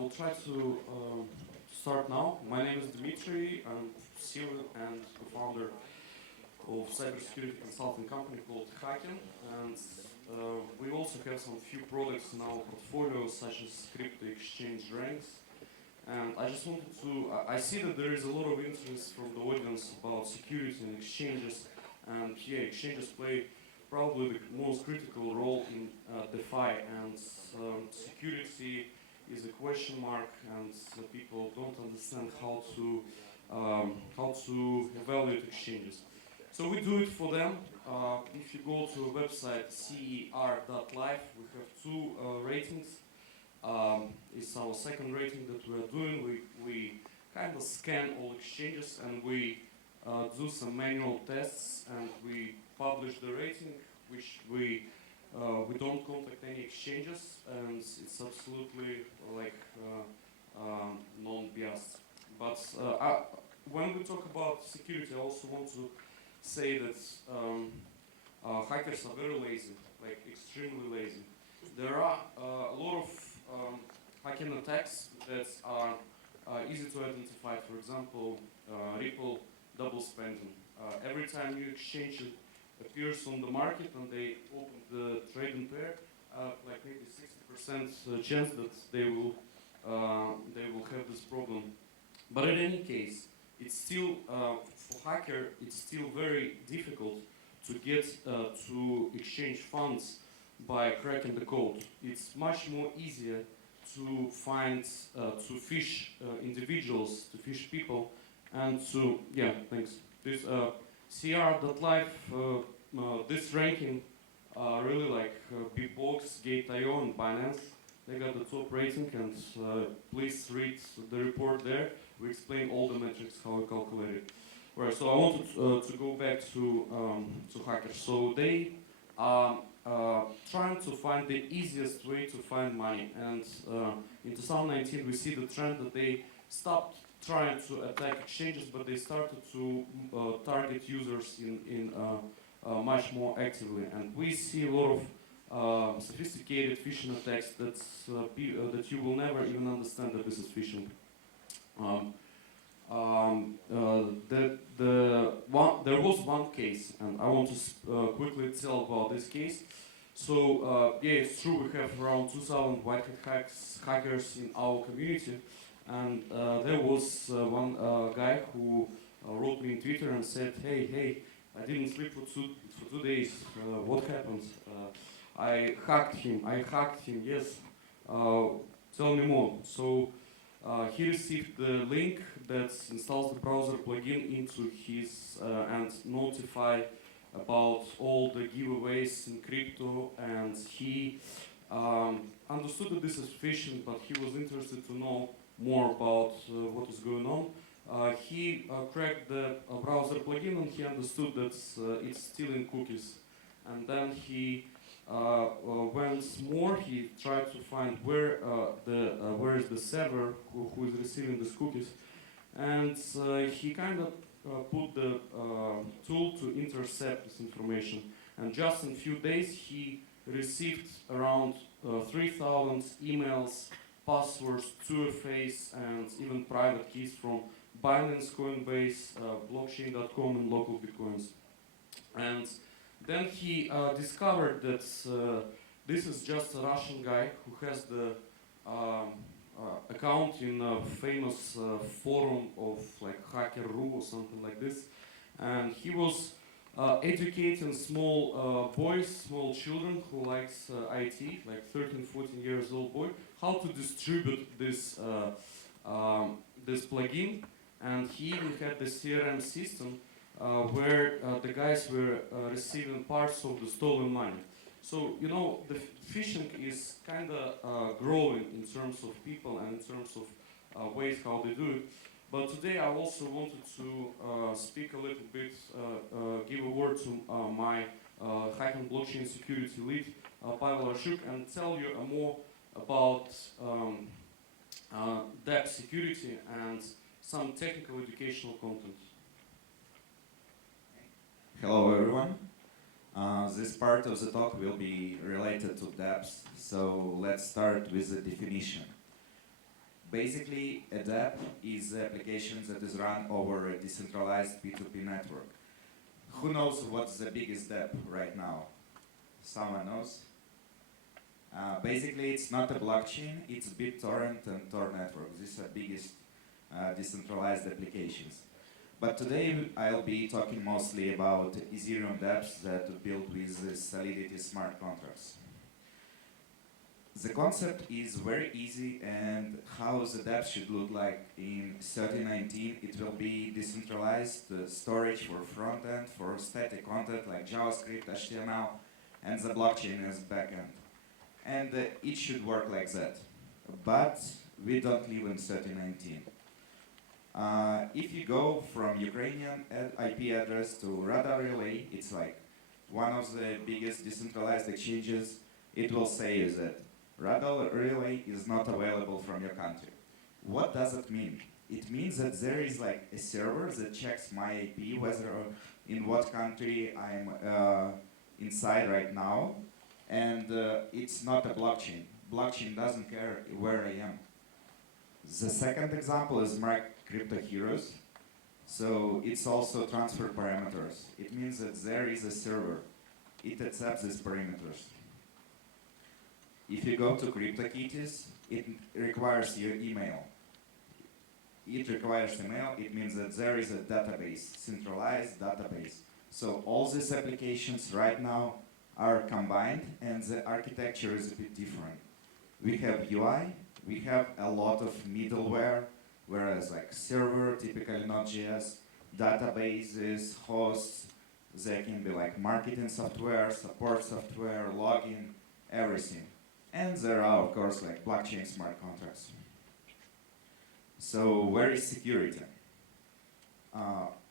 will try to start now. My name is Dimitry. I'm CEO and co-founder of cybersecurity consulting company called Hacken, and we also have some few products in our portfolio, such as crypto exchange ranks. And I just wanted to, I see that there is a lot of interest from the audience about security and exchanges, and yeah, exchanges play probably the most critical role in DeFi, and security is a question mark, and people don't understand how to evaluate exchanges. So we do it for them. If you go to a website cer.live, we have two ratings. It's our second rating that we are doing. We kind of scan all exchanges and we do some manual tests and we publish the rating, which we don't contact any exchanges, and it's absolutely like non-biased. But when we talk about security, I also want to say that hackers are very lazy, like extremely lazy. There are a lot of hacking attacks that are easy to identify. For example, Ripple double spending. Every time you exchange it appears on the market and they open the trading pair, like maybe 60% chance that they will have this problem. But in any case, it's still for hacker, it's still very difficult to get to exchange funds by cracking the code. It's much more easier to find, to phish individuals, to phish people, and to, yeah, thanks. This cr.live, this ranking, really like Bitbox, Gate.io, and Binance. They got the top rating, and please read the report there. We explain all the metrics, how we calculate it. Right, so I wanted to go back to hackers. So they are trying to find the easiest way to find money. And in 2019, we see the trend that they stopped trying to attack exchanges, but they started to target users in much more actively. And we see a lot of sophisticated phishing attacks that you will never even understand that this is phishing. There was one case, and I want to quickly tell about this case. So yeah, it's true, we have around 2,000 white hat hackers in our community, and there was one guy who wrote me in Twitter and said, hey, I didn't sleep for two days. What happened? I hacked him, yes. Tell me more. So he received the link that installs the browser plugin into his and notify about all the giveaways in crypto, and he understood that this is phishing, but he was interested to know more about what is going on. He cracked the browser plugin and he understood that it's stealing cookies, and then he once more he tried to find where is the server who is receiving these cookies, and he kind of put the tool to intercept this information. And just in a few days he received around 3,000 emails, passwords, 2FAs, and even private keys from Binance, Coinbase, blockchain.com, and local bitcoins. And then he discovered that this is just a Russian guy who has the account in a famous forum of like Hacker.ru or something like this. And he was educating small boys, small children who likes IT, like 13, 14 years old boy, how to distribute this this plugin. And he even had the CRM system where the guys were receiving parts of the stolen money. So, you know, the phishing is kind of growing in terms of people and in terms of ways how they do it. But today I also wanted to speak a little bit, give a word to my Hacken blockchain security lead, Pavel Radchuk, and tell you more about that security and some technical educational content. Hello everyone. This part of the talk will be related to dApps, so let's start with the definition. Basically, a dApp is an application that is run over a decentralized P2P network. Who knows what's the biggest dApp right now? Someone knows? Basically, it's not a blockchain, it's BitTorrent and Tor network. These are biggest decentralized applications. But today I'll be talking mostly about Ethereum dApps that are built with Solidity smart contracts. The concept is very easy, and how the dApp should look like in 2019. It will be decentralized storage for front-end, for static content like JavaScript, HTML, and the blockchain as backend. And it should work like that. But we don't live in 2019. If you go from Ukrainian IP address to Radar Relay, it's like one of the biggest decentralized exchanges. It will say that Radar Relay is not available from your country. What does it mean? It means that there is like a server that checks my IP, whether in what country I'm inside right now, and it's not a blockchain. Blockchain doesn't care where I am. The second example is my crypto heroes. So it's also transfer parameters. It means that there is a server. It accepts these parameters. If you go to CryptoKitties, it requires your email. It requires email. It means that there is a database, centralized database. So all these applications right now are combined, and the architecture is a bit different. We have UI, we have a lot of middleware, whereas like server, typically Node.js, databases, hosts, they can be like marketing software, support software, login, everything. And there are, of course, like blockchain smart contracts. So where is security?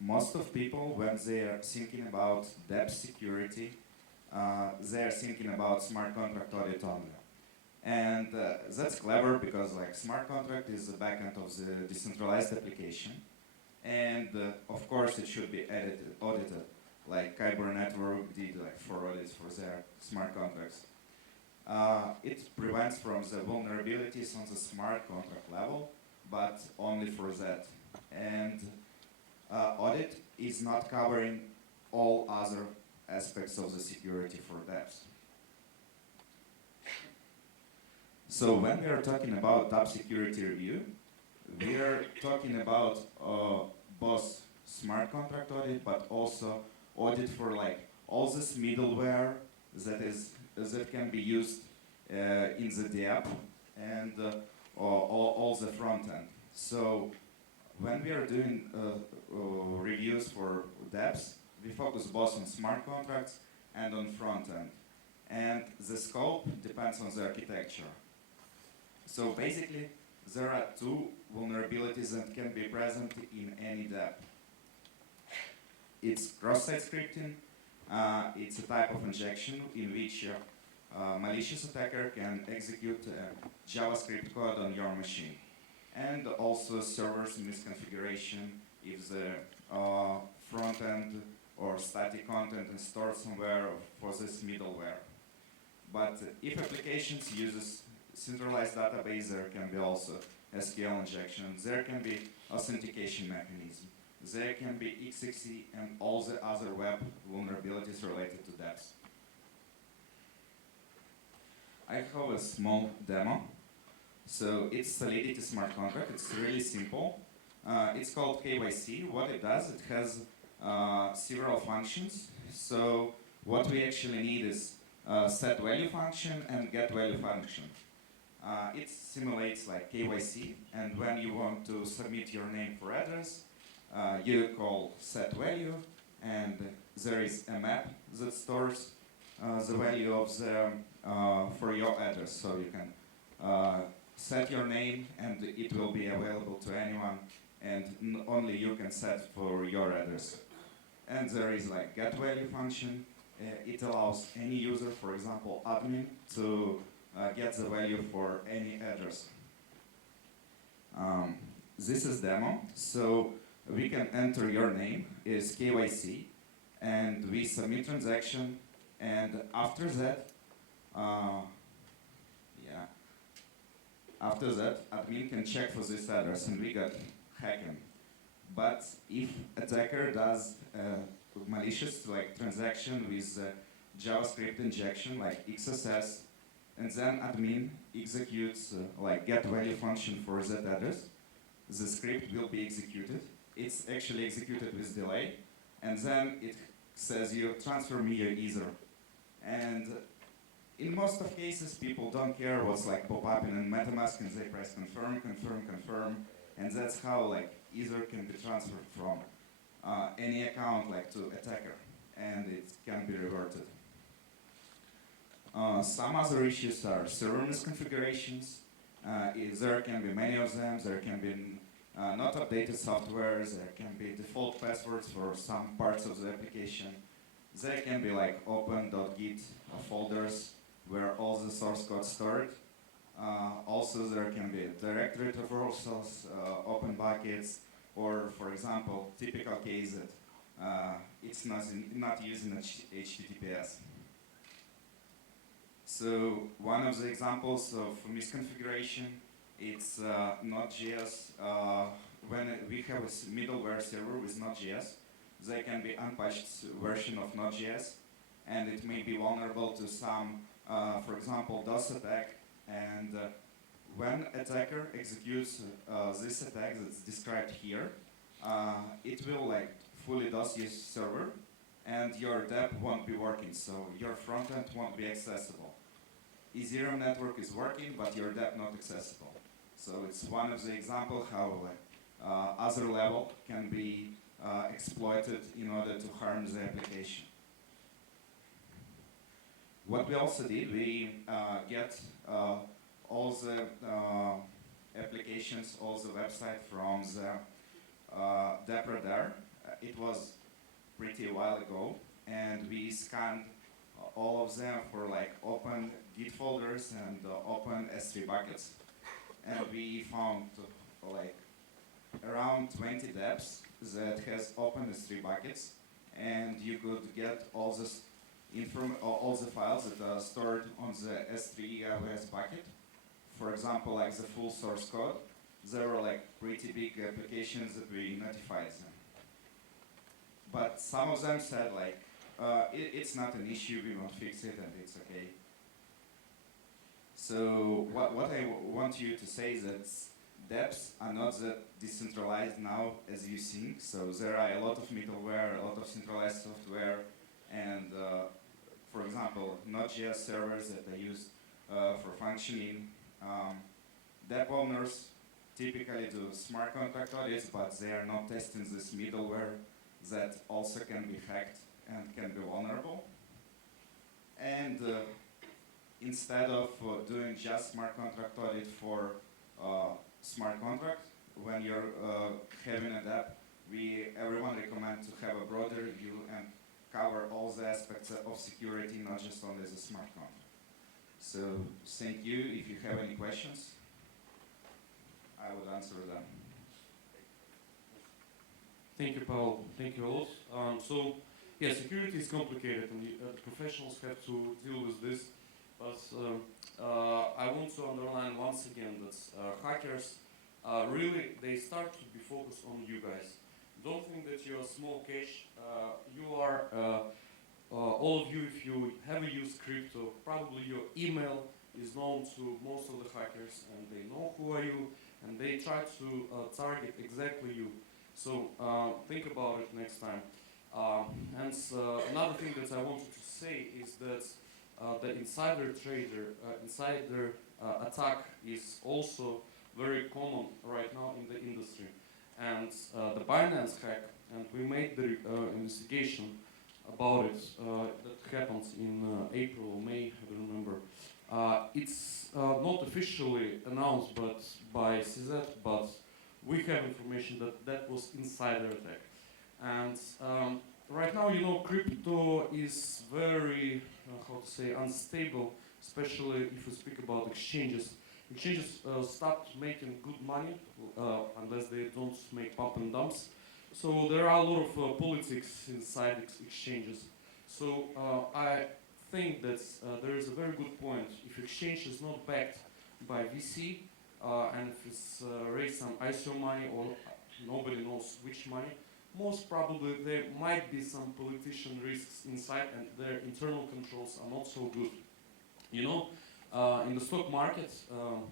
Most of people, when they are thinking about dApp security, they are thinking about smart contract audit only. And that's clever because like smart contract is the backend of the decentralized application. And of course it should be audited, like Kyber Network did like 4 audits for their smart contracts. It prevents from the vulnerabilities on the smart contract level, but only for that. And audit is not covering all other aspects of the security for dApps. So when we are talking about dApp security review, we are talking about both smart contract audit, but also audit for like all this middleware that can be used in the dApp and all the front end. So when we are doing reviews for dApps, we focus both on smart contracts and on front end. And the scope depends on the architecture. So basically, there are 2 vulnerabilities that can be present in any dApp. It's cross-site scripting. It's a type of injection in which a malicious attacker can execute JavaScript code on your machine. And also servers misconfiguration if the front end or static content is stored somewhere for this middleware. But if applications uses centralized database, there can be also SQL injection. There can be authentication mechanism. There can be XXE and all the other web vulnerabilities related to dApps. I have a small demo. So it's Solidity smart contract. It's really simple. It's called KYC. What it does, it has several functions. So what we actually need is set value function and get value function. It simulates like KYC, and when you want to submit your name for address, you call set value, and there is a map that stores the value of the for your address. So you can set your name, and it will be available to anyone, and only you can set for your address. And there is like get value function. It allows any user, for example, admin, to get the value for any address. This is demo. So we can enter your name is KYC, and we submit transaction, and after that, After that, admin can check for this address, and we got hacking. But if attacker does malicious like transaction with JavaScript injection like XSS, and then admin executes like get value function for that address, the script will be executed. It's actually executed with delay, and then it says you transfer me your Ether. And in most of cases, people don't care what's like pop-up in MetaMask, and they press confirm, confirm, confirm, and that's how like Ether can be transferred from any account like to attacker, and it can be reverted. Some other issues are server misconfigurations. There can be many of them. There can be not updated software. There can be default passwords for some parts of the application. There can be like open.git folders where all the source code stored. Also, there can be directory traversals, open buckets, or for example, typical case that it's not using HTTPS. So one of the examples of misconfiguration, it's Node.js. When we have a middleware server with Node.js, there can be unpatched version of Node.js, and it may be vulnerable to some, for example, DOS attack. And when attacker executes this attack that's described here, it will like fully DOS use server, and your dApp won't be working, so your frontend won't be accessible. Ethereum network is working, but your dApp not accessible. So it's one of the examples how other level can be exploited in order to harm the application. What we also did, we get all the applications, all the website from the dApp radar. It was pretty a while ago, and we scanned all of them for like open Git folders and open S3 buckets, and we found like around 20 dApps that has open S3 buckets, and you could get all this all the files that are stored on the S3 EOS bucket. For example, like the full source code, there were like pretty big applications that we notified them. But some of them said like, it's not an issue, we won't fix it, and it's okay. So what I want you to say is that dApps are not that decentralized now as you think. So there are a lot of middleware, a lot of centralized software, and for example, Node.js servers that are used for functioning. DApp owners typically do smart contract audits, but they are not testing this middleware that also can be hacked and can be vulnerable. And instead of doing just smart contract audit for smart contract, when you're having a dApp, everyone recommend to have a broader review and cover all the aspects of security, not just only the smart contract. So thank you. If you have any questions, I will answer them. Thank you, Pavel. Thank you all. So, yeah, security is complicated, and professionals have to deal with this. But I want to underline once again that hackers really they start to be focused on you guys. Don't think that you're a small cache. You are all of you. If you have used crypto, probably your email is known to most of the hackers, and they know who are you, and they try to target exactly you. So think about it next time. And another thing that I wanted to say is that the insider attack is also very common right now in the industry. And the Binance hack, and we made the investigation about it, that happened in April or May, I don't remember. It's not officially announced by CZ, but we have information that that was insider attack. And right now, you know, crypto is very, unstable, especially if we speak about exchanges. Exchanges stopped making good money unless they don't make pump and dumps. So there are a lot of politics inside exchanges. So I think that there is a very good point. If exchange is not backed by VC, and if it's raised some ICO money or nobody knows which money, most probably there might be some politician risks inside and their internal controls are not so good. You know, in the stock market,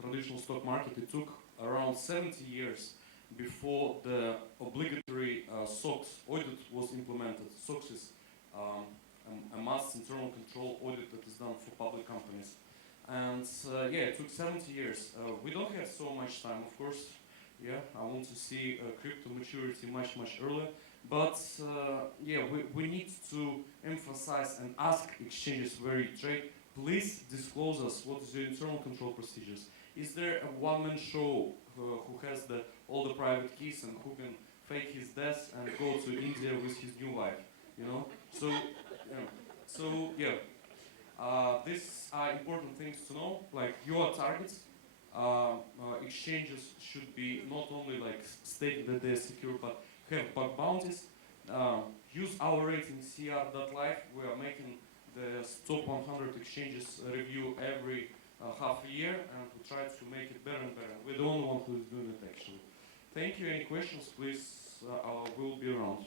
traditional stock market, it took around 70 years before the obligatory SOX audit was implemented. SOX is a mass internal control audit that is done for public companies. And yeah, it took 70 years. We don't have so much time, of course. Yeah, I want to see crypto maturity much earlier. But yeah, we need to emphasize and ask exchanges where you trade, please disclose us what is your internal control procedures. Is there a one-man show who has all the private keys and who can fake his death and go to India with his new wife? You know, so yeah, these are important things to know. Like your targets, exchanges should be not only like stating that they're secure, but have bug bounties. Use our rating cr.live. We are making the top 100 exchanges review every half a year, and we try to make it better and better. We're the only one who is doing it actually. Thank you. Any questions, please? We'll be around.